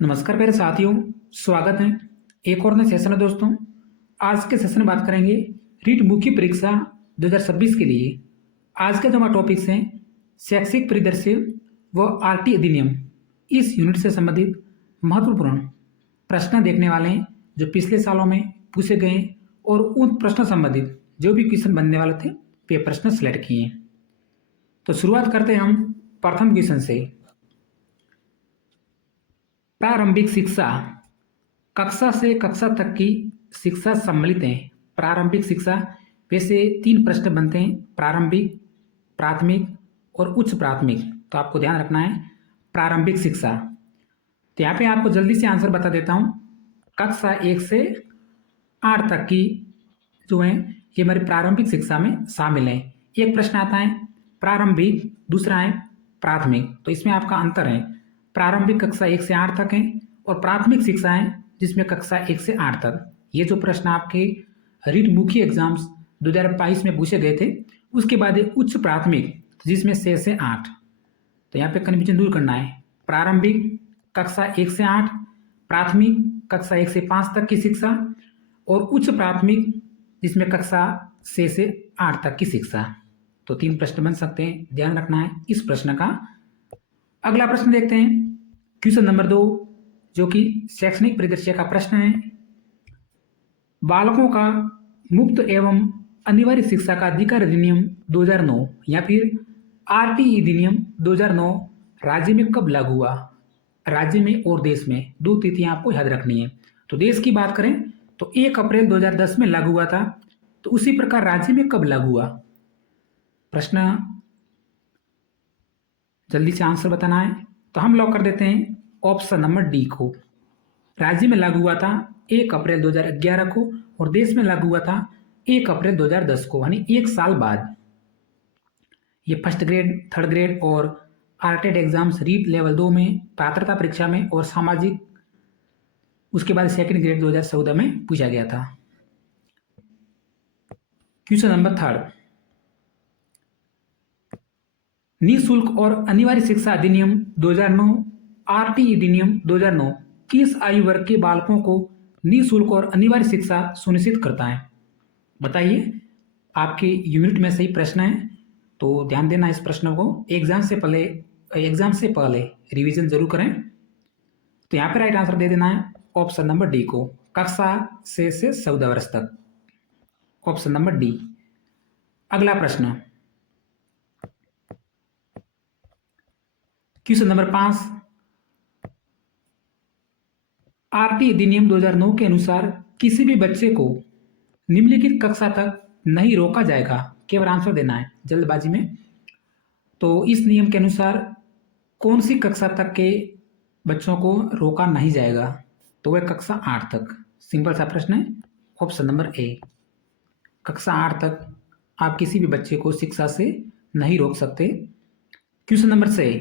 नमस्कार प्यारे साथियों, स्वागत है एक और नए सेशन में। दोस्तों, आज के सेशन में बात करेंगे रीट मुख्य परीक्षा 2026 के लिए। आज के जो हमारे टॉपिक्स हैं शैक्षिक परिदृश्य व आरटी अधिनियम, इस यूनिट से संबंधित महत्वपूर्ण प्रश्न देखने वाले हैं जो पिछले सालों में पूछे गए और उन प्रश्नों संबंधित जो भी क्वेश्चन बनने वाले थे वे प्रश्न सेलेक्ट किए हैं। तो शुरुआत करते हैं हम प्रथम क्वेश्चन से। प्रारंभिक शिक्षा, कक्षा से कक्षा तक की शिक्षा सम्मिलित है। प्रारंभिक शिक्षा वैसे 3 प्रश्न बनते हैं, प्रारंभिक, प्राथमिक और उच्च प्राथमिक। तो आपको ध्यान रखना है प्रारंभिक शिक्षा। तो यहाँ पे आपको जल्दी से आंसर बता देता हूँ। कक्षा 1 से 8 तक की जो है ये हमारी प्रारंभिक शिक्षा में शामिल है। एक प्रश्न आता है प्रारंभिक, दूसरा है प्राथमिक। तो इसमें आपका अंतर है, प्रारंभिक कक्षा 1 से 8 तक है और प्राथमिक शिक्षा है जिसमें कक्षा 1 से 8 तक। ये जो प्रश्न आपके रीट मुख्य एग्जाम्स 2022 में पूछे गए थे। उसके बाद उच्च प्राथमिक जिसमें 6 से 8। तो यहाँ पे कन्फ्यूजन दूर करना है। प्रारंभिक कक्षा 1 से 8, प्राथमिक कक्षा 1 से 5 तक की शिक्षा और उच्च प्राथमिक जिसमें कक्षा 6 से 8 तक की शिक्षा। तो 3 प्रश्न बन सकते हैं, ध्यान रखना है इस प्रश्न का। अगला प्रश्न देखते हैं, क्वेश्चन नंबर 2, जो कि शैक्षणिक परिदृश्य का प्रश्न है। बालकों का मुक्त एवं अनिवार्य शिक्षा का अधिकार अधिनियम 2009 या फिर आरटी अधिनियम 2009 राज्य में कब लागू हुआ? राज्य में और देश में 2 तिथियां आपको याद रखनी है। तो देश की बात करें तो 1 अप्रैल 2010 में लागू हुआ था। तो उसी प्रकार राज्य में कब लागू हुआ? प्रश्न जल्दी से आंसर बताना है। तो हम लॉक कर देते हैं ऑप्शन नंबर डी को। राज्य में लागू हुआ था 1 अप्रैल 2011 को और देश में लागू हुआ था 1 अप्रैल 2010 को, यानी 1 साल बाद। ये फर्स्ट ग्रेड, थर्ड ग्रेड और आरटेड एग्जाम्स रीट लेवल 2 में, पात्रता परीक्षा में और सामाजिक, उसके बाद सेकंड ग्रेड 2014 में पूछा गया था। क्वेश्चन नंबर 3, निःशुल्क और अनिवार्य शिक्षा अधिनियम 2009 आरटी अधिनियम 2009 किस आयु वर्ग के बालकों को निःशुल्क और अनिवार्य शिक्षा सुनिश्चित करता है? बताइए, आपके यूनिट में सही प्रश्न है तो ध्यान देना इस प्रश्न को। एग्जाम से पहले रिवीजन जरूर करें। तो यहाँ पे राइट आंसर दे देना है ऑप्शन नंबर डी को, कक्षा 6 से 14 वर्ष तक, ऑप्शन नंबर डी। अगला प्रश्न, क्वेश्चन नंबर 5, आरटी अधिनियम 2009 के अनुसार किसी भी बच्चे को निम्नलिखित कक्षा तक नहीं रोका जाएगा। केवल आंसर देना है जल्दबाजी में। तो इस नियम के अनुसार कौन सी कक्षा तक के बच्चों को रोका नहीं जाएगा? तो वह कक्षा 8 तक। सिंपल सा प्रश्न है, ऑप्शन नंबर ए, कक्षा 8 तक आप किसी भी बच्चे को शिक्षा से नहीं रोक सकते। क्वेश्चन नंबर 6,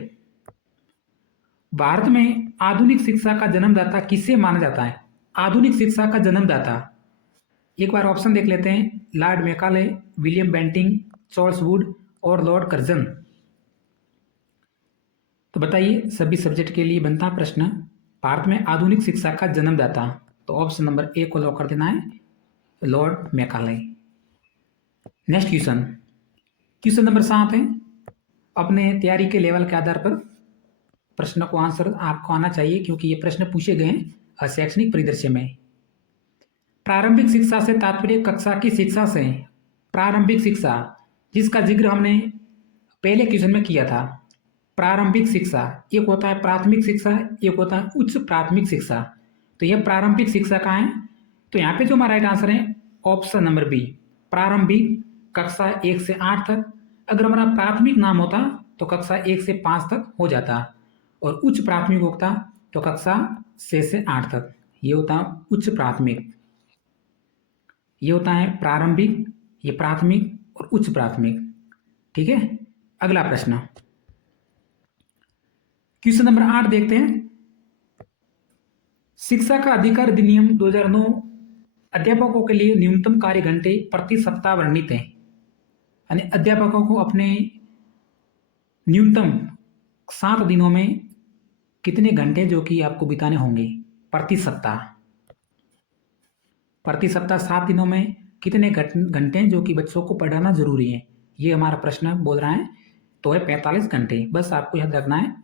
भारत में आधुनिक शिक्षा का जन्मदाता किसे माना जाता है? आधुनिक शिक्षा का जन्मदाता, एक बार ऑप्शन देख लेते हैं, lord Macaulay, William Bentinck, Charles Wood और लॉर्ड कर्जन। तो बताइए, सभी सब्जेक्ट के लिए बनता प्रश्न, भारत में आधुनिक शिक्षा का जन्मदाता। तो ऑप्शन नंबर ए को लॉक कर देना है, Lord Macaulay. Next question, question number 7 है। अपने तैयारी के लेवल के आधार पर प्रश्न को आंसर आपको आना चाहिए क्योंकि ये प्रश्न पूछे गए हैं शैक्षणिक परिदृश्य में। प्रारंभिक शिक्षा से तात्पर्य कक्षा की शिक्षा से। प्रारंभिक शिक्षा जिसका जिक्र हमने पहले क्वेश्चन में किया था। प्रारंभिक शिक्षा एक होता है प्राथमिक शिक्षा, एक होता है उच्च प्राथमिक शिक्षा। तो यह प्रारंभिक शिक्षा का है। तो यहाँ पे जो हमारा राइट आंसर है ऑप्शन नंबर बी, प्रारंभिक कक्षा 1 से 8 तक। अगर हमारा प्राथमिक नाम होता तो कक्षा 1 से 5 तक हो जाता और उच्च प्राथमिक होता तो कक्षा 6 से 8 तक। ये होता है उच्च प्राथमिक, ये होता है प्रारंभिक, ये प्राथमिक और उच्च प्राथमिक। ठीक है। अगला प्रश्न, क्वेश्चन नंबर 8 देखते हैं। शिक्षा का अधिकार अधिनियम 2009 अध्यापकों के लिए न्यूनतम कार्य घंटे प्रति सप्ताह वर्णित है, यानी अध्यापकों को अपने न्यूनतम 7 दिनों में कितने घंटे जो कि आपको बिताने होंगे प्रति सप्ताह। प्रति सप्ताह 7 दिनों में कितने घंटे जो कि बच्चों को पढ़ाना जरूरी है, ये हमारा प्रश्न बोल रहा है। तो है 45 घंटे। बस आपको याद रखना है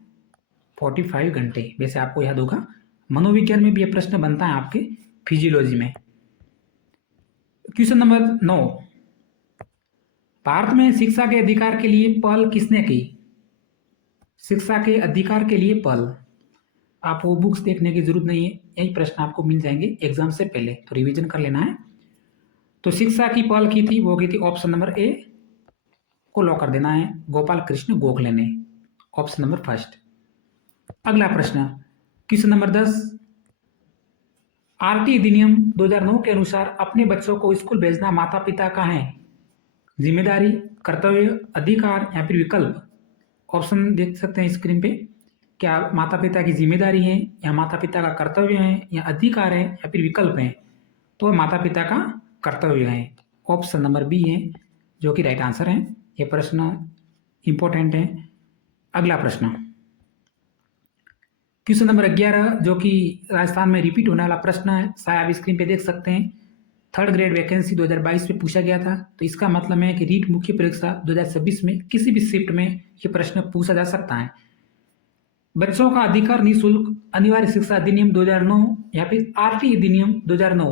45 घंटे। वैसे आपको याद होगा मनोविज्ञान में भी यह प्रश्न बनता है आपके फिजियोलॉजी में। क्वेश्चन नंबर 9, भारत में शिक्षा के अधिकार के लिए पहल किसने की? शिक्षा के अधिकार के लिए पहल। आपको बुक्स देखने की जरूरत नहीं है, यही प्रश्न आपको मिल जाएंगे एग्जाम से पहले, तो रिवीजन कर लेना है। तो शिक्षा की पहल की थी, वो की थी ऑप्शन नंबर ए को लॉक कर देना है, गोपाल कृष्ण गोखले ने, ऑप्शन नंबर फर्स्ट। अगला प्रश्न क्वेश्चन नंबर 10, आरटी अधिनियम 2009 के अनुसार अपने बच्चों को स्कूल भेजना माता पिता का है जिम्मेदारी, कर्तव्य, अधिकार या फिर विकल्प। ऑप्शन देख सकते हैं स्क्रीन पे। क्या माता पिता की जिम्मेदारी है, या माता पिता का कर्तव्य है, या अधिकार है, या फिर विकल्प है? तो माता पिता का कर्तव्य है, ऑप्शन नंबर बी है जो कि राइट आंसर है। ये प्रश्न इंपॉर्टेंट है। अगला प्रश्न क्वेश्चन नंबर 11 जो कि राजस्थान में रिपीट होने वाला प्रश्न है, शायद आप स्क्रीन पे देख सकते हैं। 3rd ग्रेड वैकेंसी 2022 में पूछा गया था, तो इसका मतलब है कि रीट मुख्य परीक्षा 2026 में किसी भी शिफ्ट में ये प्रश्न पूछा जा सकता है। बच्चों का अधिकार निःशुल्क अनिवार्य शिक्षा अधिनियम 2009 या फिर आरटी अधिनियम 2009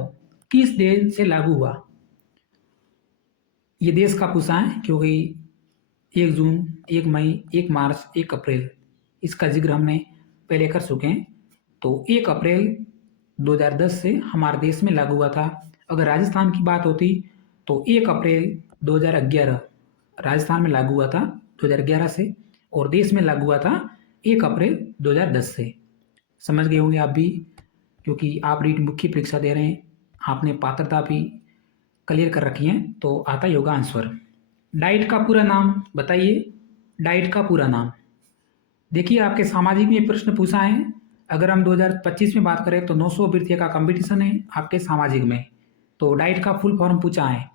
किस देश से लागू हुआ? ये देश का पूछा है, क्योंकि 1 जून, 1 मई, 1 मार्च, 1 अप्रैल इसका जिक्र हमने पहले कर चुके हैं। तो 1 अप्रैल 2010 से हमारे देश में लागू हुआ था। अगर राजस्थान की बात होती तो 1 अप्रैल 2011 राजस्थान में लागू हुआ था 2011 से, और देश में लागू हुआ था 1 अप्रैल 2010 से। समझ गए होंगे आप भी, क्योंकि आप रीट मुख्य परीक्षा दे रहे हैं, आपने पात्रता भी क्लियर कर रखी है, तो आता ही होगा आंसर। डाइट का पूरा नाम बताइए, डाइट का पूरा नाम। देखिए आपके सामाजिक में प्रश्न पूछा है। अगर हम 2025 में बात करें तो 900 अभ्यर्थियों का कंपटीशन है आपके सामाजिक में, तो डाइट का फुल फॉर्म पूछा है।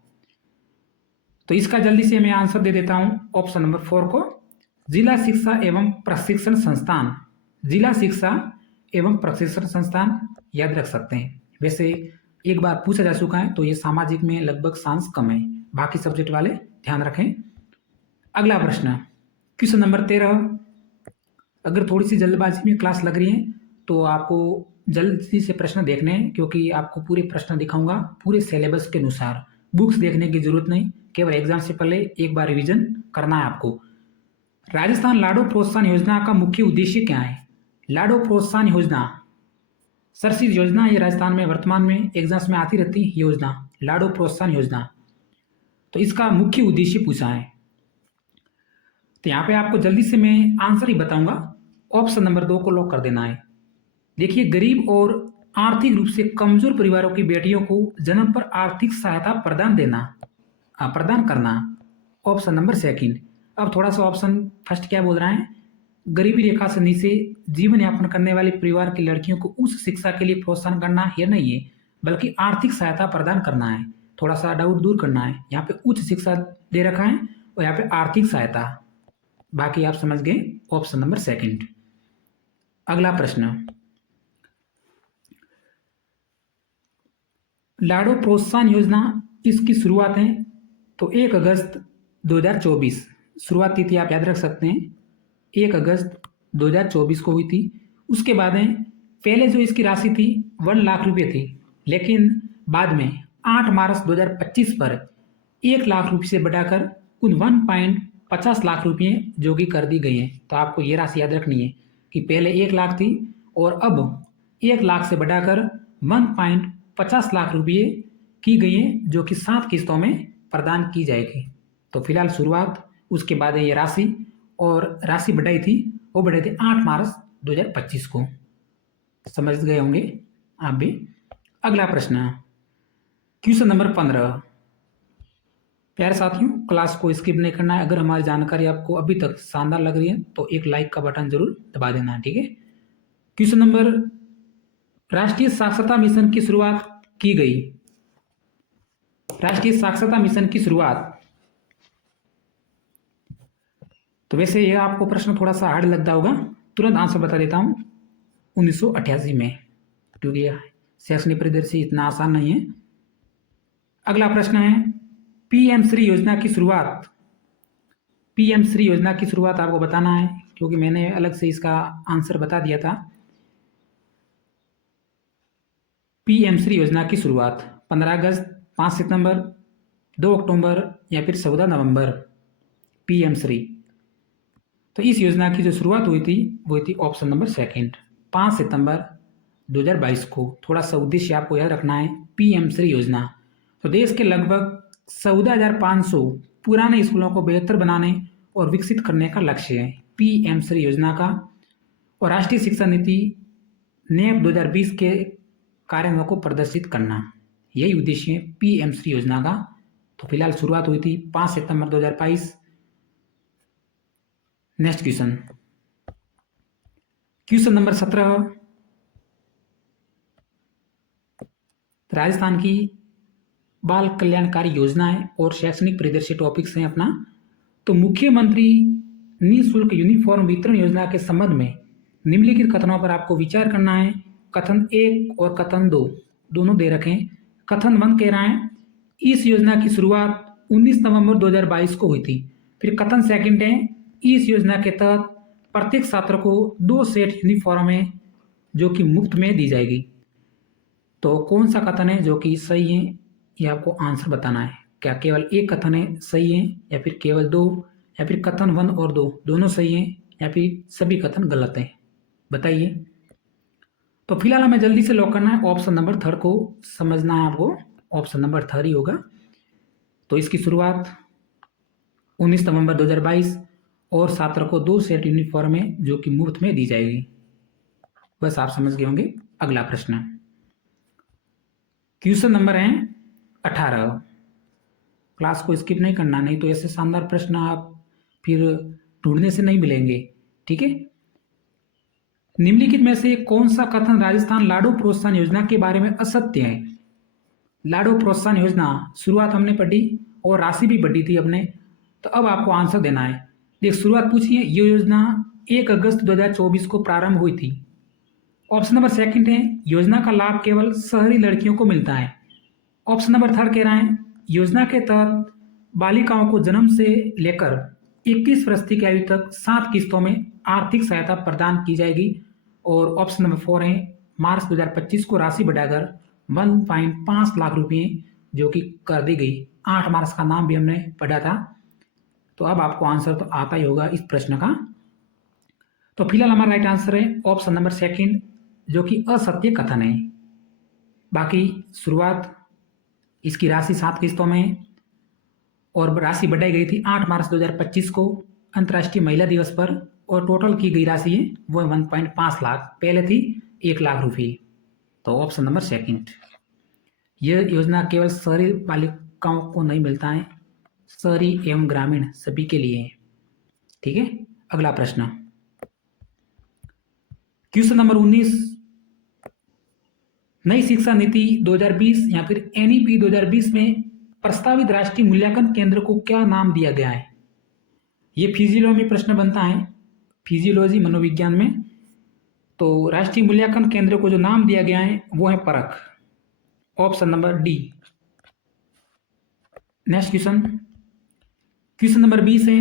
तो इसका जल्दी से मैं आंसर दे देता हूं, ऑप्शन नंबर 4 को, जिला शिक्षा एवं प्रशिक्षण संस्थान। जिला शिक्षा एवं प्रशिक्षण संस्थान याद रख सकते हैं। वैसे एक बार पूछा जा चुका है, तो ये सामाजिक में लगभग चांस कम है, बाकी सब्जेक्ट वाले ध्यान रखें। अगला प्रश्न क्वेश्चन नंबर 13, अगर थोड़ी सी जल्दबाजी में क्लास लग रही है तो आपको जल्दी से प्रश्न देखने हैं, क्योंकि आपको पूरे प्रश्न दिखाऊंगा पूरे सिलेबस के अनुसार। बुक्स देखने की जरूरत नहीं, केवल एग्जाम से पहले एक बार रिवीजन करना है आपको। राजस्थान लाडो प्रोत्साहन योजना का मुख्य उद्देश्य क्या है? लाडो प्रोत्साहन योजना सरसिज योजना, ये राजस्थान में वर्तमान में एग्जाम्स में आती रहती है योजना, लाडो प्रोत्साहन योजना। तो इसका मुख्य उद्देश्य पूछा है, तो यहाँ पे आपको जल्दी से मैं आंसर ही बताऊंगा, ऑप्शन नंबर 2 को लॉक कर देना है। देखिए, गरीब और आर्थिक रूप से कमजोर परिवारों की बेटियों को जन्म पर आर्थिक सहायता प्रदान करना, ऑप्शन नंबर 2। अब थोड़ा सा ऑप्शन फर्स्ट क्या बोल रहा है, गरीबी रेखा से नीचे जीवन यापन करने वाले परिवार की लड़कियों को उच्च शिक्षा के लिए प्रोत्साहन करना ये नहीं है, बल्कि आर्थिक सहायता प्रदान करना है। थोड़ा सा डाउट दूर करना है, यहाँ पे उच्च शिक्षा दे रखा है और यहाँ पे आर्थिक सहायता, बाकी आप समझ गए, ऑप्शन नंबर 2। अगला प्रश्न, लाडो प्रोत्साहन योजना इसकी शुरुआत है तो 1 अगस्त 2024 शुरुआत तिथि आप याद रख सकते हैं, 1 अगस्त 2024 को हुई थी। उसके बाद है, पहले जो इसकी राशि थी 1 लाख रुपये थी, लेकिन बाद में 8 मार्च 2025 पर 1 लाख रुपये से बढ़ाकर कुल 1.50 लाख रुपये जो कि कर दी गई है। तो आपको ये राशि याद रखनी है कि पहले 1 लाख थी और अब 1 लाख से बढ़ाकर 1.50 लाख रुपये की गई है, जो कि 7 किस्तों में प्रदान की जाएगी। तो फिलहाल शुरुआत, उसके बाद ये राशि, और राशि बढ़ाई थी, वो बढ़ाई थी 8 मार्च 2025 को। समझ गए होंगे आप भी। अगला प्रश्न क्वेश्चन नंबर 15। प्यारे साथियों, क्लास को स्किप नहीं करना है। अगर हमारी जानकारी आपको अभी तक शानदार लग रही है तो एक लाइक का बटन जरूर दबा देना है, ठीक है। क्वेश्चन नंबर, राष्ट्रीय साक्षरता मिशन की शुरुआत की गई। राष्ट्रीय साक्षरता मिशन की शुरुआत, तो वैसे यह आपको प्रश्न थोड़ा सा हार्ड लगता होगा, तुरंत आंसर बता देता हूं। 1988 में, क्योंकि शैक्षणिक परिदृश्य इतना आसान नहीं है। अगला प्रश्न है, पीएम श्री योजना की शुरुआत, पीएम श्री योजना की शुरुआत आपको बताना है, क्योंकि मैंने अलग से इसका आंसर बता दिया था। पीएम श्री योजना की शुरुआत 15 अगस्त, 5 सितंबर, 2 अक्टूबर या फिर 14 नवंबर। पीएम श्री, तो इस योजना की जो शुरुआत हुई थी वो हुई थी ऑप्शन नंबर सेकंड, 5 सितंबर 2022 को। थोड़ा सा उद्देश्य आपको याद रखना है, पीएम श्री योजना तो देश के लगभग 14,500 पुराने स्कूलों को बेहतर बनाने और विकसित करने का लक्ष्य है पीएम श्री योजना का। और राष्ट्रीय शिक्षा नीति NEP 2020 के कार्यों को प्रदर्शित करना, यही उद्देश्य है पीएम श्री योजना का। तो फिलहाल शुरुआत हुई थी 5 सितंबर 2022। Next question, question number 17, Rajasthan की बाल कल्याणकारी योजनाएं और शैक्षणिक परिदृश्य टॉपिक्स हैं अपना। तो मुख्यमंत्री निःशुल्क यूनिफॉर्म वितरण योजना के संबंध में निम्नलिखित कथनों पर आपको विचार करना है। कथन 1 और कथन 2 दोनों दे रखें। कथन 1 कह रहा है, इस योजना की शुरुआत 19 नवंबर 2022 को हुई थी। फिर कथन सेकंड है, इस योजना के तहत प्रत्येक छात्र को 2 सेट यूनिफॉर्म है जो कि मुफ्त में दी जाएगी। तो कौन सा कथन है जो कि सही है, ये आपको आंसर बताना है। क्या केवल एक कथन है सही है, या फिर केवल 2, या फिर कथन 1 और 2 दोनों सही हैं, या फिर सभी कथन गलत हैं, बताइए। तो फिलहाल हमें जल्दी से लॉक करना है, ऑप्शन नंबर 3 को समझना है आपको। ऑप्शन नंबर 3 ही होगा। तो इसकी शुरुआत 19 नवंबर 2022 और छात्र को 2 सेट यूनिफॉर्म है जो कि मुफ्त में दी जाएगी। बस आप समझ गए होंगे। अगला प्रश्न, क्वेश्चन नंबर है 18। क्लास को स्किप नहीं करना, नहीं तो ऐसे शानदार प्रश्न आप फिर ढूंढने से नहीं मिलेंगे, ठीक है। निम्नलिखित में से कौन सा कथन राजस्थान लाडो प्रोत्साहन योजना के बारे में असत्य है। लाडो प्रोत्साहन योजना शुरुआत हमने पढ़ी और राशि भी बढ़ी थी अपने, तो अब आपको आंसर देना है। देख, शुरुआत पूछी है, ये योजना 1 अगस्त 2024 को प्रारंभ हुई थी। ऑप्शन नंबर सेकंड है, योजना का लाभ केवल शहरी लड़कियों को मिलता है। ऑप्शन नंबर 3 कह रहा है, योजना के तहत बालिकाओं को जन्म से लेकर 21 वर्ष की आयु तक 7 किस्तों में आर्थिक सहायता प्रदान की जाएगी। और ऑप्शन नंबर 4 है, मार्च 2025 को राशि बढ़ाकर 1.5 लाख रुपए जो कि कर दी गई। 8 मार्च का नाम भी हमने पढ़ा था। तो अब आपको आंसर तो आता ही होगा इस प्रश्न का। तो फिलहाल हमारा राइट आंसर है ऑप्शन नंबर सेकंड, जो कि असत्य कथन है। बाकी शुरुआत इसकी राशि 7 किस्तों में और राशि बढ़ाई गई थी 8 मार्च 2025 को अंतर्राष्ट्रीय महिला दिवस पर, और टोटल की गई राशि है वो 1.5 लाख, पहले थी 1 लाख रुपये। तो ऑप्शन नंबर सेकंड, यह योजना केवल शहरी बालिकाओं को नहीं मिलता है, शहरी एवं ग्रामीण सभी के लिए है, ठीक है। अगला प्रश्न, क्वेश्चन नंबर 19, नई शिक्षा नीति 2020 या फिर NEP 2020 में प्रस्तावित राष्ट्रीय मूल्यांकन केंद्र को क्या नाम दिया गया है। ये फिजियोलॉजी में प्रश्न बनता है, फिजियोलॉजी मनोविज्ञान में। तो राष्ट्रीय मूल्यांकन केंद्र को जो नाम दिया गया है वो है परख, option number D. Next question, question number 20 है,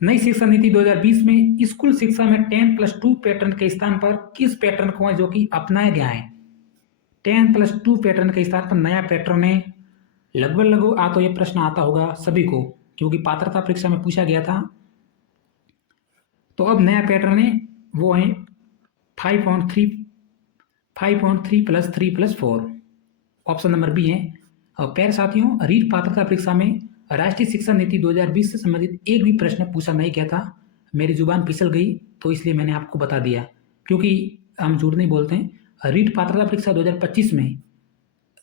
नई शिक्षा नीति 2020 में स्कूल शिक्षा में 10+2 पैटर्न के स्थान पर किस पैटर्न को है जो कि अपनाया गया है। 10+2 पैटर्न के स्थान पर नया पैटर्न है। लगभग तो ये प्रश्न आता होगा सभी को, क्योंकि पात्रता परीक्षा में पूछा गया था। तो अब नया पैटर्न है वो है 5.3 + 3 + 4, ऑप्शन नंबर बी है। और प्यारे साथियों, रीट पात्रता परीक्षा में राष्ट्रीय शिक्षा नीति 2020 से संबंधित एक भी प्रश्न पूछा नहीं गया था। मेरी जुबान फिसल गई तो इसलिए मैंने आपको बता दिया, क्योंकि हम झूठ नहीं बोलते हैं। रीट पात्रता परीक्षा 2025 में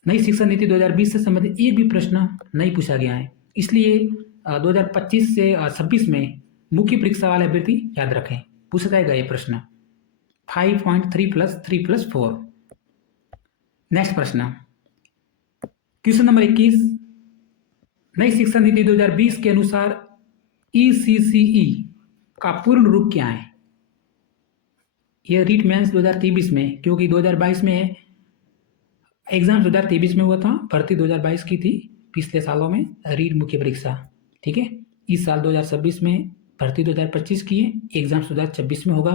नई शिक्षा नीति 2020 से संबंधित एक भी प्रश्न नहीं पूछा गया है, इसलिए 2025 से 26 में मुख्य परीक्षा वाले अभ्यर्थी याद रखें, पूछा जाएगा ये प्रश्न 5.3 + 3 + 4। नेक्स्ट प्रश्न, क्वेश्चन नंबर 21, नई शिक्षा नीति 2020 के अनुसार ECCE का पूर्ण रूप क्या है। ये रीट मेंस 2023 में, क्योंकि 2022 में एग्जाम 2023 में हुआ था, भर्ती 2022 की थी पिछले सालों में, रीट मुख्य परीक्षा। ठीक है, इस साल 2026 में भर्ती 2025 की है, एग्जाम 2026 में होगा।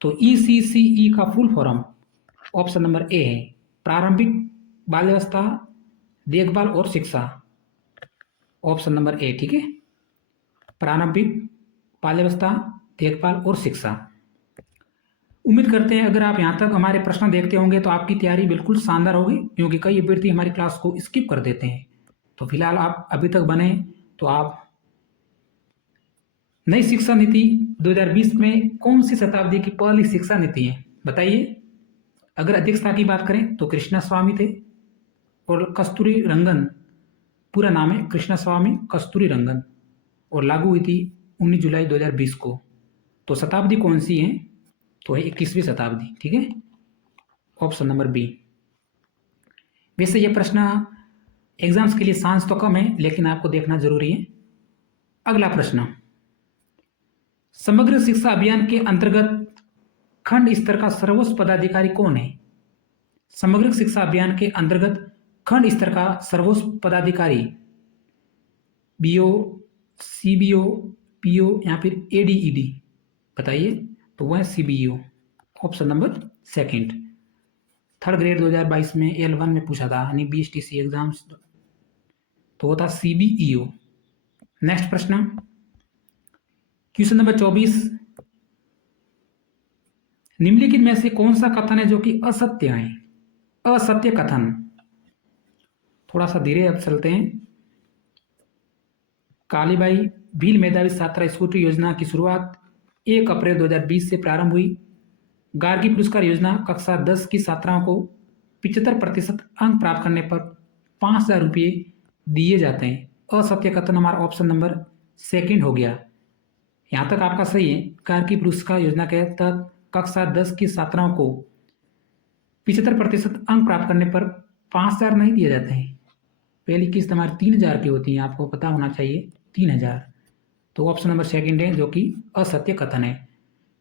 तो ECCE का फुल फॉर्म ऑप्शन नंबर ए है, प्रारंभिक बाल्यावस्था देखभाल और शिक्षा, ऑप्शन नंबर ए। ठीक है, प्रारंभिक बाल्यावस्था देखभाल और शिक्षा। उम्मीद करते हैं अगर आप यहाँ तक हमारे प्रश्न देखते होंगे तो आपकी तैयारी बिल्कुल शानदार होगी, क्योंकि कई अभ्यर्थी हमारी क्लास को स्किप कर देते हैं। तो फिलहाल आप अभी तक बने तो आप नई शिक्षा नीति 2020 में कौन सी शताब्दी की पहली शिक्षा नीति है बताइए। अगर अध्यक्षता की बात करें तो कृष्णा स्वामी थे, और कस्तूरी रंगन, पूरा नाम है कृष्णा स्वामी कस्तूरी रंगन, और लागू हुई थी 19 जुलाई 2020 को। तो शताब्दी कौन सी है, तो है 21वीं शताब्दी। ठीक है, ऑप्शन नंबर बी। वैसे ये प्रश्न एग्जाम्स के लिए चांस तो कम है, लेकिन आपको देखना जरूरी है। अगला प्रश्न, समग्र शिक्षा अभियान के अंतर्गत खंड स्तर का सर्वोच्च पदाधिकारी कौन है? समग्र शिक्षा अभियान के अंतर्गत खंड स्तर का सर्वोच्च पदाधिकारी BO, CBO, PO या फिर ADED बताइए। तो वह CBO, option number second. Third grade 2022 में L1 में पूछा था, यानी BSTC एग्जाम्स, तो वो था CBEO। नेक्स्ट प्रश्न, क्वेश्चन नंबर 24, निम्नलिखित में से कौन सा कथन है जो कि असत्य है? असत्य कथन, थोड़ा सा धीरे अब चलते हैं। कालीबाई भील मेधावी छात्रा स्कूटी योजना की शुरुआत 1 अप्रैल 2020 से प्रारंभ हुई। गार्गी पुरस्कार योजना कक्षा 10 की छात्राओं को 75% अंक प्राप्त करने पर 5,000 रुपये दिए जाते हैं। असत्य कथन हमारा ऑप्शन नंबर सेकंड हो गया। यहाँ तक आपका सही है। गार्गी पुरस्कार योजना के तहत कक्षा 10 की छात्राओं को 75% अंक प्राप्त करने पर 5,000 नहीं दिए जाते हैं। पहली किस्त हमारी 3,000 की होती है, आपको पता होना चाहिए, 3,000। तो ऑप्शन नंबर सेकंड है जो कि असत्य कथन है।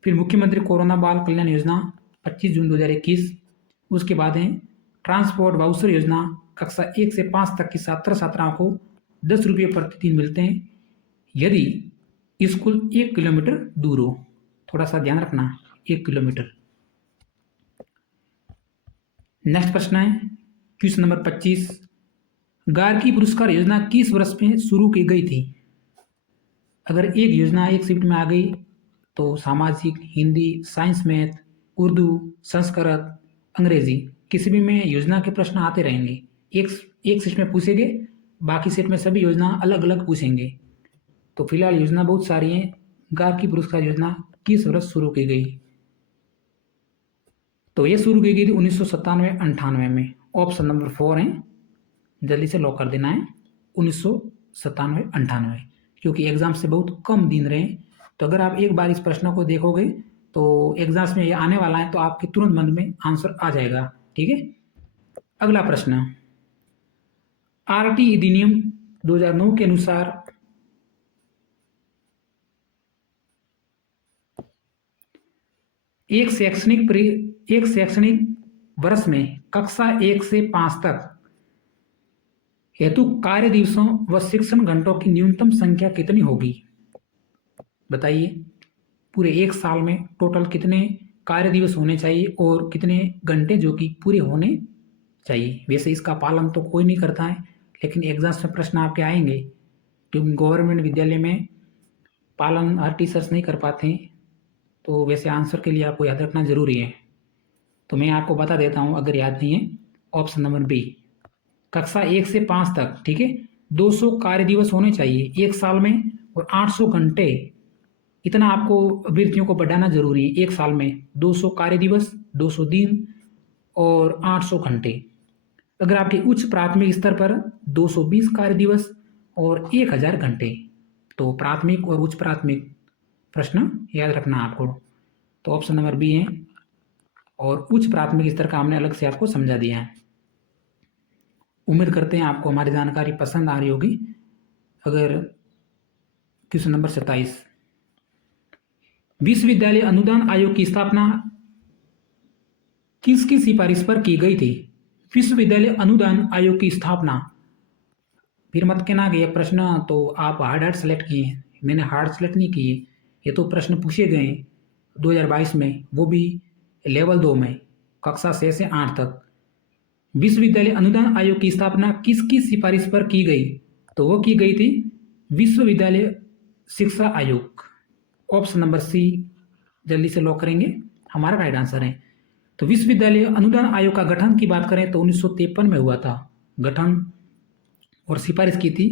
फिर मुख्यमंत्री कोरोना बाल कल्याण योजना 25 जून 2021। उसके बाद है ट्रांसपोर्ट वाउचर योजना, कक्षा 1 से 5 तक की छात्र छात्राओं को 10 रुपये प्रतिदिन मिलते हैं यदि स्कूल 1 किलोमीटर दूर हो। थोड़ा सा ध्यान रखना, 1 किलोमीटर। नेक्स्ट प्रश्न है क्वेश्चन नंबर 25, गार्गी पुरस्कार योजना किस वर्ष में शुरू की गई थी? अगर एक योजना एक शिफ्ट में आ गई तो सामाजिक, हिंदी, साइंस, मैथ, उर्दू, संस्कृत, अंग्रेजी, किसी भी में योजना के प्रश्न आते रहेंगे। एक शिफ्ट में पूछेंगे, बाकी शिफ्ट में सभी योजना अलग अलग पूछेंगे। तो फिलहाल योजना बहुत सारी हैं। गार्गी पुरस्कार योजना किस वर्ष शुरू की गई? तो ये शुरू की गई थी 1997-98 में। ऑप्शन नंबर 4 है, जल्दी से लॉक कर देना है, 1997-98, क्योंकि एग्जाम से बहुत कम दिन रहे। तो अगर आप एक बार इस प्रश्न को देखोगे तो एग्जाम्स में ये आने वाला है, तो आपके तुरंत मन में आंसर आ जाएगा। ठीक है, अगला प्रश्न, RT अधिनियम 2009 के अनुसार एक शैक्षणिक वर्ष में कक्षा 1 से 5 तक हेतु कार्य दिवसों व शिक्षण घंटों की न्यूनतम संख्या कितनी होगी? बताइए, पूरे एक साल में टोटल कितने कार्य दिवस होने चाहिए और कितने घंटे जो कि पूरे होने चाहिए? वैसे इसका पालन तो कोई नहीं करता है, लेकिन एग्जाम्स में प्रश्न आपके आएंगे, क्योंकि गवर्नमेंट विद्यालय में पालन हर टीचर्स नहीं कर पाते हैं। तो वैसे आंसर के लिए आपको याद रखना जरूरी है। तो मैं आपको बता देता हूँ अगर याद नहीं है, ऑप्शन नंबर बी, कक्षा 1 से 5 तक। ठीक है, 200 कार्य दिवस होने चाहिए एक साल में, और 800 घंटे, इतना आपको अभ्यर्थियों को बढ़ाना जरूरी है। एक साल में 200 कार्य दिवस, 200 दिन और 800 घंटे। अगर आपके उच्च प्राथमिक स्तर पर 220 कार्य दिवस और 1000 घंटे। तो प्राथमिक और उच्च प्राथमिक प्रश्न याद रखना आपको। तो ऑप्शन नंबर बी है, और उच्च प्राथमिक स्तर का हमने अलग से आपको समझा दिया है। उम्मीद करते हैं आपको हमारी जानकारी पसंद आ रही होगी। अगर क्वेश्चन नंबर 27, विश्वविद्यालय अनुदान आयोग की स्थापना किसकी सिफारिश पर की गई थी? विश्वविद्यालय अनुदान आयोग की स्थापना। फिर मत कहना कि ये प्रश्न तो आप हार्ड हार्ड सेलेक्ट किए हैं। मैंने हार्ड सेलेक्ट नहीं किए, ये तो प्रश्न पूछे गए 2022 में, वो भी लेवल 2 में, कक्षा 6 से 8 तक। विश्वविद्यालय अनुदान आयोग की स्थापना किसकी सिफारिश पर की गई? तो वो की गई थी विश्वविद्यालय शिक्षा आयोग। ऑप्शन नंबर सी जल्दी से लॉक करेंगे, हमारा राइट आंसर है। तो विश्वविद्यालय अनुदान आयोग का गठन की बात करें तो 1953 में हुआ था गठन, और सिफारिश की थी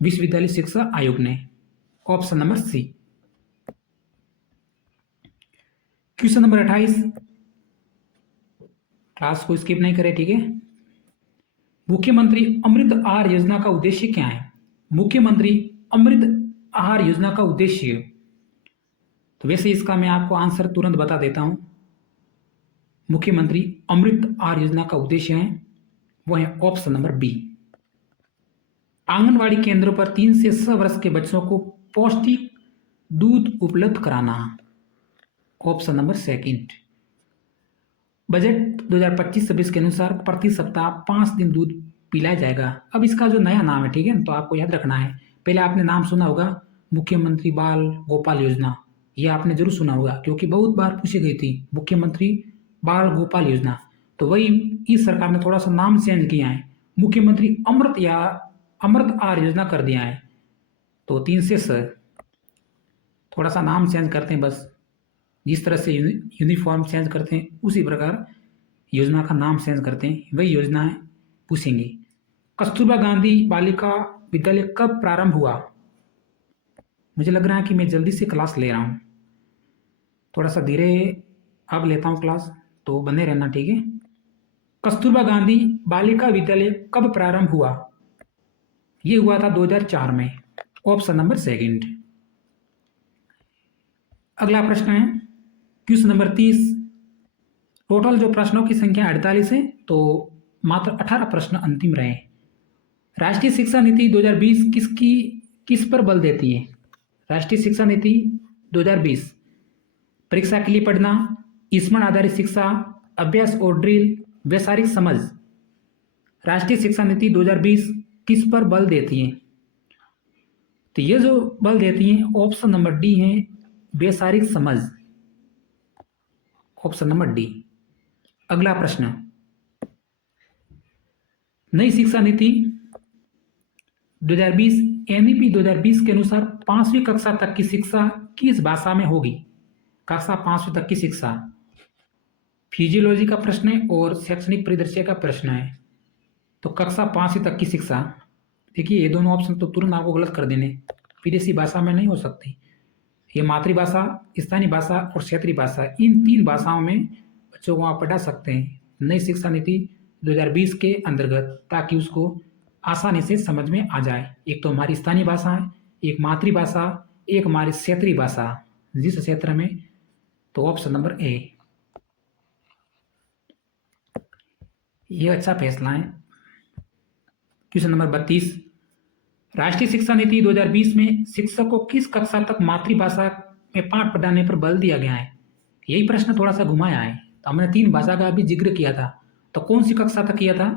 विश्वविद्यालय शिक्षा आयोग ने। Option number C. Question number 28, class को स्किप नहीं करें, ठीक है। मुख्यमंत्री अमृत आहार योजना का उद्देश्य क्या है? मुख्यमंत्री अमृत आहार योजना का उद्देश्य, तो वैसे इसका मैं आपको आंसर तुरंत बता देता हूं। मुख्यमंत्री अमृत आहार योजना का उद्देश्य है वो है ऑप्शन नंबर बी। आंगनवाड़ी केंद्रों पर 3 से 6 वर्ष के बच्चों को पौष्टिक दूध उपलब्ध कराना। Option number second. बजट 2025-26 के अनुसार प्रति सप्ताह 5 दिन दूध पिलाया जाएगा। अब इसका जो नया नाम है, ठीक है, तो आपको याद रखना है। पहले आपने नाम सुना होगा मुख्यमंत्री बाल गोपाल योजना, ये आपने जरूर सुना होगा क्योंकि बहुत बार पूछी गई थी मुख्यमंत्री बाल गोपाल योजना। तो वही इस सरकार ने थोड़ा सा नाम चेंज किया है, मुख्यमंत्री अमृत या अमृत आहार योजना कर दिया है। तो 3 से 6 थोड़ा सा नाम चेंज करते हैं बस, जिस तरह से यूनिफॉर्म चेंज करते हैं उसी प्रकार योजना का नाम चेंज करते हैं, वही योजनाएं पूछेंगे। कस्तूरबा गांधी बालिका विद्यालय कब प्रारंभ हुआ? मुझे लग रहा है कि मैं जल्दी से क्लास ले रहा हूँ, थोड़ा सा धीरे अब लेता हूँ क्लास, तो बने रहना, ठीक है। कस्तूरबा गांधी बालिका विद्यालय कब प्रारंभ हुआ? ये हुआ था 2004 में। Option number second. अगला प्रश्न है क्वेश्चन नंबर 30। टोटल जो प्रश्नों की संख्या 48 है, तो मात्र 18 प्रश्न अंतिम रहे। राष्ट्रीय शिक्षा नीति 2020 किस पर बल देती है? राष्ट्रीय शिक्षा नीति 2020 परीक्षा के लिए पढ़ना, स्मरण आधारित शिक्षा, अभ्यास और ड्रिल, वैचारिक समझ। राष्ट्रीय शिक्षा नीति 2020 किस पर बल देती है? तो ये जो बल देती है ऑप्शन नंबर डी है, वैचारिक समझ। Option number D. अगला प्रश्न, नई शिक्षा नीति 2020 एनईपी 2020 के अनुसार 5वीं कक्षा तक की शिक्षा किस भाषा में होगी? कक्षा 5वीं तक की शिक्षा। फिजियोलॉजी का प्रश्न है और शैक्षणिक परिदृश्य का प्रश्न है। तो कक्षा 5वीं तक की शिक्षा, देखिए ये दोनों ऑप्शन तो तुरंत आपको गलत कर देने, विदेशी भाषा में नहीं हो सकती। ये मातृभाषा, स्थानीय भाषा और क्षेत्रीय भाषा, इन 3 भाषाओं में बच्चों को आप पढ़ा सकते हैं नई शिक्षा नीति 2020 के अंतर्गत, ताकि उसको आसानी से समझ में आ जाए। एक तो हमारी स्थानीय भाषा है, एक मातृभाषा, एक हमारी क्षेत्रीय भाषा जिस क्षेत्र में, तो ऑप्शन नंबर ए, ये अच्छा फैसला है। क्वेश्चन नंबर 32, राष्ट्रीय शिक्षा नीति 2020 में शिक्षक को किस कक्षा तक मातृभाषा में पाठ पढ़ाने पर बल दिया गया है? यही प्रश्न थोड़ा सा घुमाया है। तो हमने 3 भाषा का भी जिक्र किया था, तो कौन सी कक्षा तक किया था?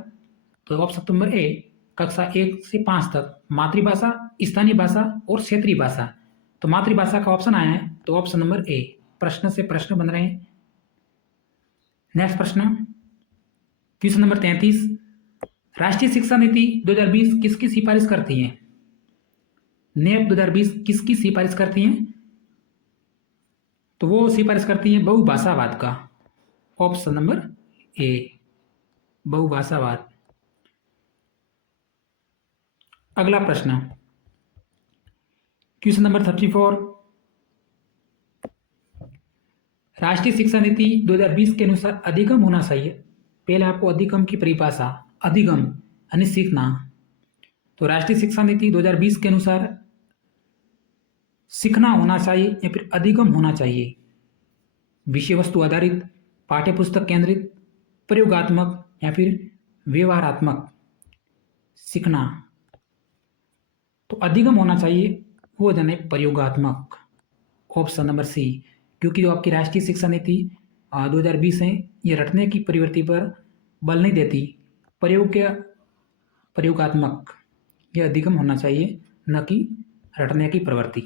तो ऑप्शन नंबर ए, कक्षा 1 से 5 तक मातृभाषा, स्थानीय भाषा और क्षेत्रीय भाषा। तो मातृभाषा का ऑप्शन आया है, तो ऑप्शन नंबर ए। प्रश्न से प्रश्न बन रहे हैं। नेक्स्ट प्रश्न, क्वेश्चन नंबर 33, राष्ट्रीय शिक्षा नीति 2020 किसकी सिफारिश करती है? नेप 2020 किसकी सिफारिश करती हैं? तो वो सिफारिश करती हैं बहुभाषावाद का। ऑप्शन नंबर ए, बहुभाषावाद। अगला प्रश्न, क्वेश्चन नंबर 34, राष्ट्रीय शिक्षा नीति 2020 के अनुसार अधिगम होना चाहिए। पहले आपको अधिगम की परिभाषा, अधिगम यानी सीखना। तो राष्ट्रीय शिक्षा नीति 2020 के अनुसार सीखना होना चाहिए या फिर अधिगम होना चाहिए। विषय वस्तु आधारित, पाठ्यपुस्तक केंद्रित, प्रयोगात्मक या फिर व्यवहारात्मक सीखना। तो अधिगम होना चाहिए, वो जाने प्रयोगात्मक। ऑप्शन नंबर सी, क्योंकि जो आपकी राष्ट्रीय शिक्षा नीति 2020 है ये रटने की प्रवृत्ति पर बल नहीं देती। प्रयोगात्मक, यह अधिगम होना चाहिए, न कि रटने की प्रवृत्ति।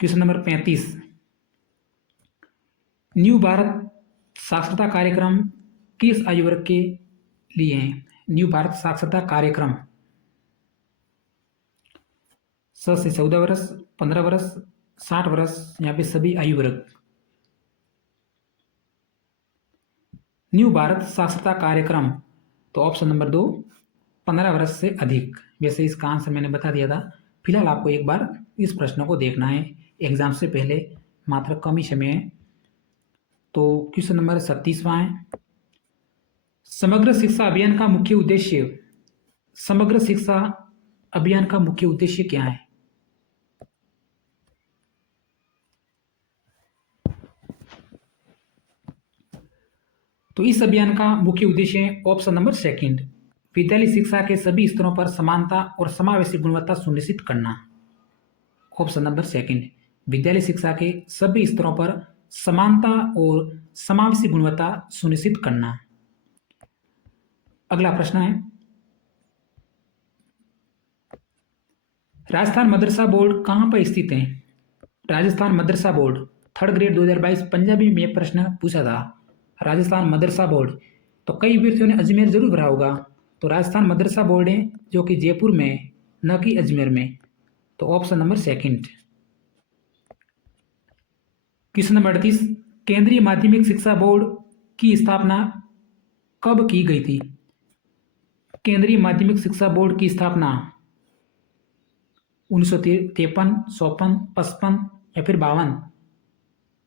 क्वेश्चन नंबर 35, न्यू भारत साक्षरता कार्यक्रम किस आयु वर्ग के लिए है? न्यू भारत साक्षरता कार्यक्रम 6 से 14 वर्ष, 15 वर्ष, 60 वर्ष या फिर सभी आयु वर्ग। न्यू भारत साक्षरता कार्यक्रम, तो ऑप्शन नंबर 2, 15 वर्ष से अधिक। वैसे इसका आंसर मैंने बता दिया था। फिलहाल आपको एक बार इस प्रश्न को देखना है, एग्जाम से पहले मात्र कम ही समय है। तो क्वेश्चन नंबर 37वां है, समग्र शिक्षा अभियान का मुख्य उद्देश्य, समग्र शिक्षा अभियान का मुख्य उद्देश्य क्या है? तो इस अभियान का मुख्य उद्देश्य है ऑप्शन नंबर 2, विद्यालय शिक्षा के सभी स्तरों पर समानता और समावेशी गुणवत्ता सुनिश्चित करना। ऑप्शन नंबर 2, विद्यालय शिक्षा के सभी स्तरों पर समानता और समावेशी गुणवत्ता सुनिश्चित करना। अगला प्रश्न है, राजस्थान मदरसा बोर्ड कहां पर स्थित है? राजस्थान मदरसा बोर्ड 3rd ग्रेड 2022 पंजाबी में प्रश्न पूछा था। राजस्थान मदरसा बोर्ड, तो कई विद्यार्थियों ने अजमेर जरूर भरा होगा। तो राजस्थान मदरसा बोर्ड है जो कि जयपुर में है, न कि अजमेर में। तो ऑप्शन नंबर 2। क्वेश्चन नंबर 38, केंद्रीय माध्यमिक शिक्षा बोर्ड की स्थापना कब की गई थी? केंद्रीय माध्यमिक शिक्षा बोर्ड की स्थापना 1953, 54, 55 या फिर 52।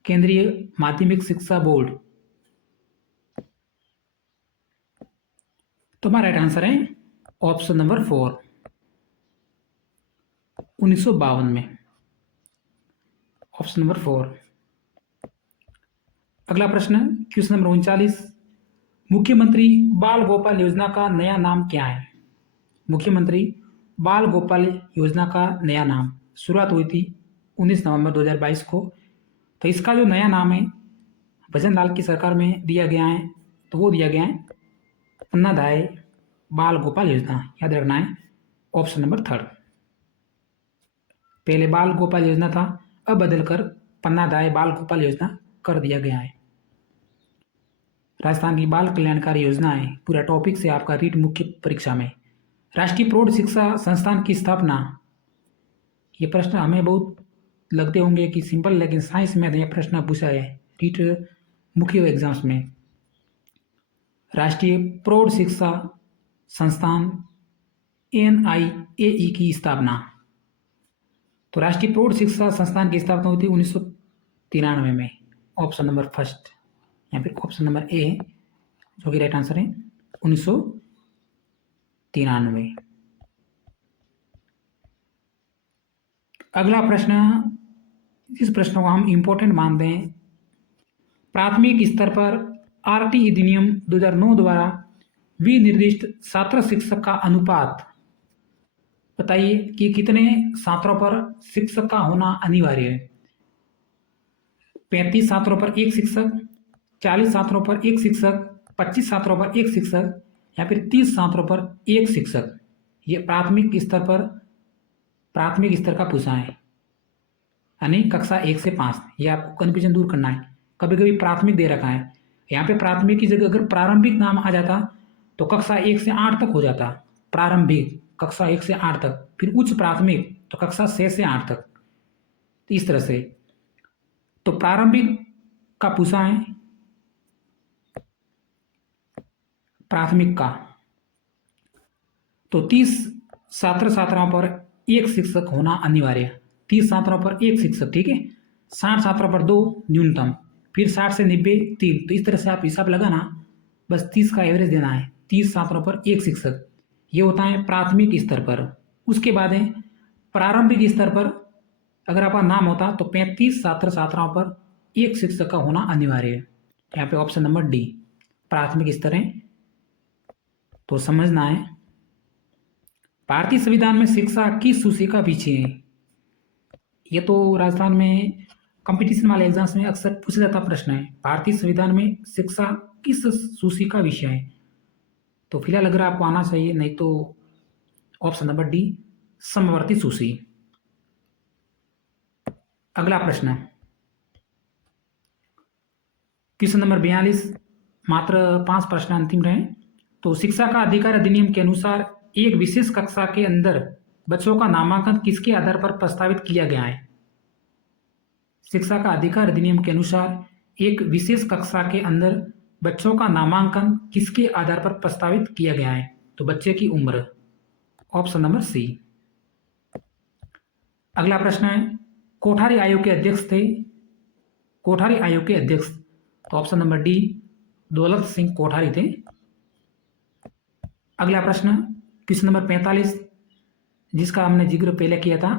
केंद्रीय माध्यमिक शिक्षा बोर्ड, तो हमारा राइट आंसर है ऑप्शन नंबर 4, 1952 में। Option number 4। अगला प्रश्न, क्वेश्चन नंबर 39, मुख्यमंत्री बाल गोपाल योजना का नया नाम क्या है? मुख्यमंत्री बाल गोपाल योजना का नया नाम, शुरुआत हुई थी 19 नवंबर 2022 को। तो इसका जो नया नाम है भजन लाल की सरकार में दिया गया है, तो वो दिया गया है अन्नादाय बाल गोपाल योजना। याद रखना है ऑप्शन नंबर 3। पहले बाल गोपाल योजना था, अब बदलकर पन्नादाय बाल गोपाल योजना कर दिया गया है। राजस्थान की बाल कल्याणकारी योजना है, पूरा टॉपिक से आपका रीट मुख्य परीक्षा में। राष्ट्रीय प्रौढ़ शिक्षा संस्थान की स्थापना, ये प्रश्न हमें बहुत लगते होंगे कि सिंपल, लेकिन साइंस में यह प्रश्न पूछा है रीट मुख्य एग्जाम्स में। राष्ट्रीय प्रौढ़ शिक्षा संस्थान NIAE की स्थापना, तो राष्ट्रीय प्रौढ़ शिक्षा संस्थान की स्थापना हुई थी 1993 में। ऑप्शन नंबर 1 या फिर ऑप्शन नंबर ए जो कि राइट आंसर है 1993। अगला प्रश्न, इस प्रश्न को हम इंपॉर्टेंट मानते हैं। प्राथमिक स्तर पर RT अधिनियम 2009 द्वारा विनिर्दिष्ट छात्र शिक्षक का अनुपात बताइए कि कितने छात्रों पर शिक्षक का होना अनिवार्य है? 35 छात्रों पर एक शिक्षक, 40 छात्रों पर एक शिक्षक, 25 छात्रों पर एक शिक्षक या फिर 30 छात्रों पर एक शिक्षक। ये प्राथमिक स्तर का पूछा है, यानी कक्षा 1 से 5। ये आपको कन्फ्यूजन दूर करना है। कभी कभी प्राथमिक दे रखा है, यहाँ पे प्राथमिक की जगह अगर प्रारंभिक नाम आ जाता तो कक्षा 1 से 8 तक हो जाता। प्रारंभिक कक्षा 1 से 8 तक, फिर उच्च प्राथमिक तो कक्षा 6 से 8 तक, तो इस तरह से। तो प्रारंभिक का पूछा है, प्राथमिक का, तो 30 छात्र छात्राओं पर एक शिक्षक होना अनिवार्य। 30 छात्रों पर एक शिक्षक, ठीक है। 60 छात्रों पर 2 न्यूनतम, फिर 60 से 90 3। तो इस तरह से आप हिसाब लगाना, बस 30 का एवरेज देना है। 30 छात्रों पर एक शिक्षक, ये होता है प्राथमिक स्तर पर। उसके बाद है प्रारंभिक स्तर पर, अगर आपका नाम होता तो 35 छात्र छात्राओं पर एक शिक्षक का होना अनिवार्य है। यहाँ पे ऑप्शन नंबर डी प्राथमिक स्तर है, तो समझना है। भारतीय संविधान में शिक्षा किस सूची का पीछे है? ये तो राजस्थान में कंपटीशन वाले एग्जाम्स में अक्सर पूछा जाता प्रश्न है, भारतीय संविधान में शिक्षा किस सूची का विषय है? तो फिलहाल अगर आपको आना चाहिए, नहीं तो ऑप्शन नंबर डी, समवर्ती सूची। अगला प्रश्न, क्वेश्चन नंबर 42, मात्र 5 प्रश्न अंतिम रहे। तो शिक्षा का अधिकार अधिनियम के अनुसार एक विशेष कक्षा के अंदर बच्चों का नामांकन किसके आधार पर प्रस्तावित किया गया है? शिक्षा का अधिकार अधिनियम के अनुसार एक विशेष कक्षा के अंदर बच्चों का नामांकन किसके आधार पर प्रस्तावित किया गया है? तो बच्चे की उम्र, ऑप्शन नंबर सी। अगला प्रश्न है, कोठारी आयोग के अध्यक्ष थे, कोठारी आयोग के अध्यक्ष, तो option number D, Daulat Singh Kothari थे। अगला प्रश्न, क्वेश्चन नंबर 45, जिसका हमने जिक्र पहले किया था।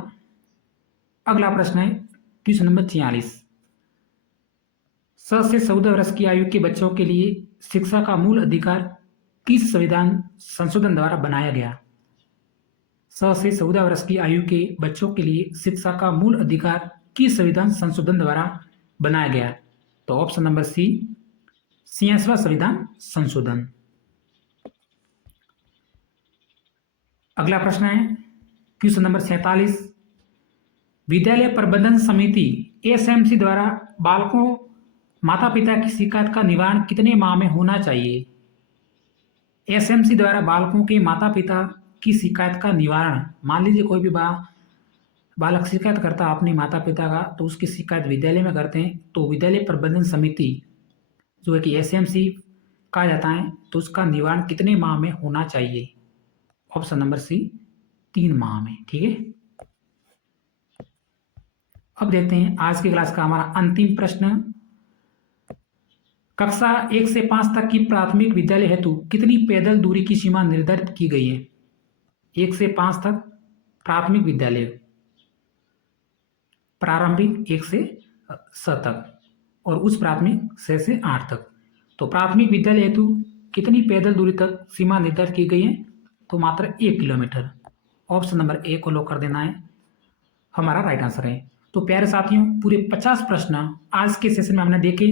अगला प्रश्न है क्वेश्चन नंबर 46, 7 से 14 वर्ष की आयु के बच्चों के लिए शिक्षा का मूल अधिकार किस संविधान संशोधन द्वारा बनाया गया? 7 से 14 वर्ष की आयु के बच्चों के लिए शिक्षा का मूल अधिकार किस संविधान संशोधन द्वारा बनाया गया? तो ऑप्शन नंबर सी, 86वां संविधान संशोधन। अगला प्रश्न है क्वेश्चन नंबर 47, विद्यालय प्रबंधन समिति एसएमसी द्वारा बालकों माता पिता की शिकायत का निवारण कितने माह में होना चाहिए? एसएमसी द्वारा बालकों के माता पिता की शिकायत का निवारण, मान लीजिए कोई भी बालक शिकायत करता अपने माता पिता का, तो उसकी शिकायत विद्यालय में करते हैं, तो विद्यालय प्रबंधन समिति जो है कि एसएमसी कहा जाता है, तो उसका निवारण कितने माह में होना चाहिए? ऑप्शन नंबर सी, 3 माह में। ठीक है, अब देखते हैं आज की क्लास का हमारा अंतिम प्रश्न। कक्षा 1 से 5 तक की प्राथमिक विद्यालय हेतु कितनी पैदल दूरी की सीमा निर्धारित की गई है? 1 से 5 तक प्राथमिक विद्यालय, प्रारंभिक 1 से 6 तक और उच्च प्राथमिक 6 से 8 तक। तो प्राथमिक विद्यालय हेतु कितनी पैदल दूरी तक सीमा निर्धारित की गई है? तो मात्र 1 किलोमीटर। ऑप्शन नंबर ए को लॉक कर देना है, हमारा राइट आंसर है। तो प्यारे साथियों, पूरे 50 प्रश्न आज के सेशन में हमने देखे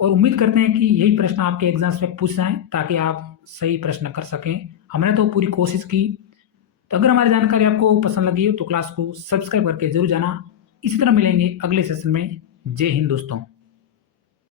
और उम्मीद करते हैं कि यही प्रश्न आपके एग्जाम्स में पूछ जाएं ताकि आप सही प्रश्न कर सकें। हमने तो पूरी कोशिश की। तो अगर हमारी जानकारी आपको पसंद लगी हो तो क्लास को सब्सक्राइब करके जरूर जाना। इसी तरह मिलेंगे अगले सेशन में। जय हिंद दोस्तों।